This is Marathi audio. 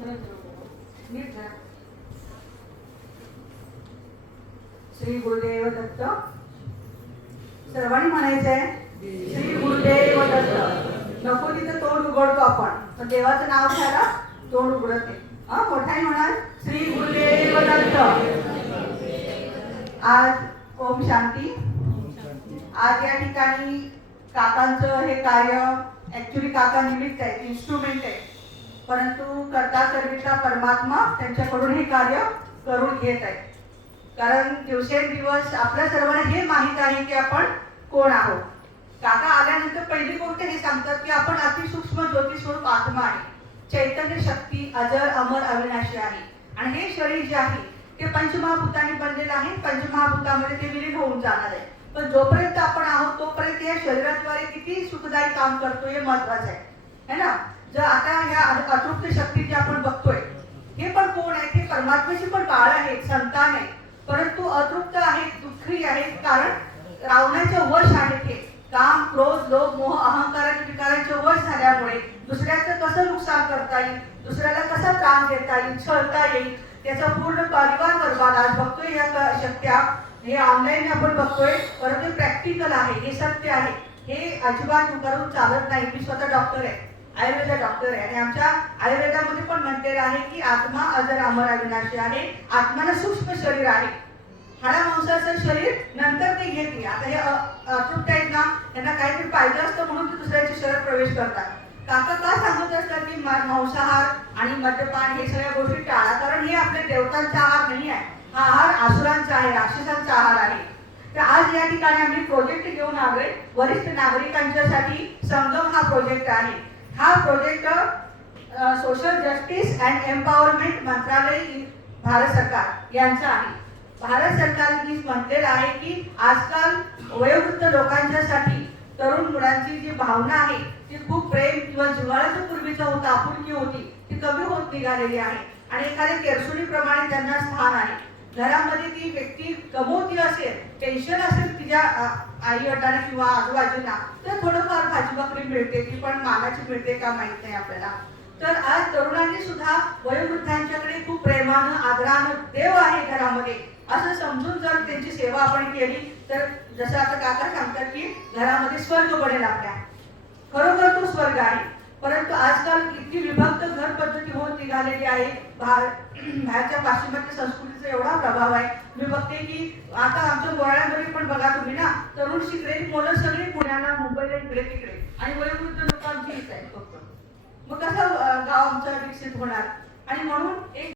श्री गुरुदेव दत्त. सर्वांनी म्हणायचंय श्री गुरुदेव दत्त. नको तिथं तोंड उघडतो आपण, पण देवाचं नाव घ्यायला तोंड उघडत नाही. मोठ्याने म्हणाल श्री गुरुदेव दत्त. आज ओम शांती. आज या ठिकाणी काकांचं हे कार्य ऍक्च्युली काका निमित्त आहे, इन्स्ट्रुमेंट आहे, परंतु करता करविता परमात्मा त्यांच्याकडून हे कार्य करून घेत आहे. कारण दिवसेंदिवस आपल्या सर्वांना हे माहीत आहे की आपण कोण आहोत. काका आल्यानंतर पहिली गोष्ट हे सांगतात की आपण अतिसूक्ष्म ज्योतिस्वरूप आत्मा आहे, चैतन्य शक्ती अजर अमर अविनाशी आहे. आणि हे शरीर जे आहे ते पंचमहाभूतांनी बनलेलं आहे. पंचमहाभूतामध्ये ते विलीन होऊन जाणार आहे. पण जोपर्यंत आपण आहोत तोपर्यंत या शरीराद्वारे किती सुखदायी काम करतो हे महत्वाचं आहे, है ना. जर आता या अतृप्त शक्ती जी आपण बघतोय हे पण कोण आहे, ते परमात्म्याची पण बाळ आहेत, संतान आहे, परंतु अतृप्त आहेत, दुःखी आहेत. कारण रावणाचं वश आहे ते. काम क्रोध लोभ मोह अहंकाराच्या विकारांचे वश झाल्यामुळे दुसऱ्याचं कसं नुकसान करता येईल, दुसऱ्याला कसा त्रास देता येईल, छळता येईल, त्याचा पूर्ण परिवार बर्बाद. आज बघतोय या शक्त्या, हे ऑनलाईन आपण बघतोय, परंतु प्रॅक्टिकल आहे, हे सत्य आहे. हे अजिबात करून चालत नाही. मी स्वतः डॉक्टर आहे, आयुर्वेद डॉक्टर आहे, आणि आमच्या आयुर्वेदामध्ये पण म्हटलेलं आहे की आत्मा अजर अमर अविनाशी आहे. आत्माला सूक्ष्म शरीर आहे, हाडामांसाचं शरीर नंतर ते घेते. आता हे अतृप्त आहेत ना, त्यांना काहीतरी पाहिजे असतं म्हणून ते दुसऱ्याच्या शरीरात प्रवेश करतात. काका का सांगत असतात की मांसाहार आणि मद्यपान हे सगळ्या गोष्टी टाळा, कारण हे आपल्या देवतांचा आहार नाही आहे. हा आहार आसुरांचा आहे, राक्षसांचा आहार आहे. तर आज या ठिकाणी आम्ही प्रोजेक्ट घेऊन आलोय. वरिष्ठ नागरिकांच्यासाठी संगम हा प्रोजेक्ट आहे. हा project social justice and empowerment मंत्रालय भारत सरकार यांचा आहे. भारत सरकारने म्हटलेलं आहे की आजकाल वयोवृद्ध लोकांच्यासाठी तरुण मुलांची जी भावना आहे ती खूप प्रेम किंवा जिव्हाळ्याचं पूर्वीचं होतं, आपुलकी होती, ती कमी होत निघालेली आहे. आणि एखाद्या केरसुणीप्रमाणे त्यांना स्थान आहे. घरामध्ये ती व्यक्ती कमवती असेल, टेन्शन असेल तिच्या आई वडिलांना किंवा आजूबाजूला, तर थोडंफार भाजी भाकरी मिळते, ती पण मानाची मिळते का माहित नाही आपल्याला. तर आज तरुणांनी सुद्धा वयोवृद्धांच्याकडे खूप प्रेमानं आदरानं देव आहे घरामध्ये असं समजून जर त्यांची सेवा आपण केली तर जसं आता काका सांगतात की घरामध्ये स्वर्ग बनेल आपल्या. खरोखर तो स्वर्ग आहे. परंतु आजकाल इतकी विभक्त घर पद्धती होत निघालेली आहे. बाहेरच्या पाश्चिमात्य संस्कृतीचा एवढा प्रभाव आहे. मी बघते की आता आमच्या बोराळ्यामध्ये पण बघा तुम्ही ना, तरुण शिकलेली मुलं सगळी पुण्याला मुंबईला इकडे तिकडे, आणि वयोवृद्ध लोकांची इथे आहेत फक्त. मग कसं गाव आमचं विकसित होणार. आणि म्हणून एक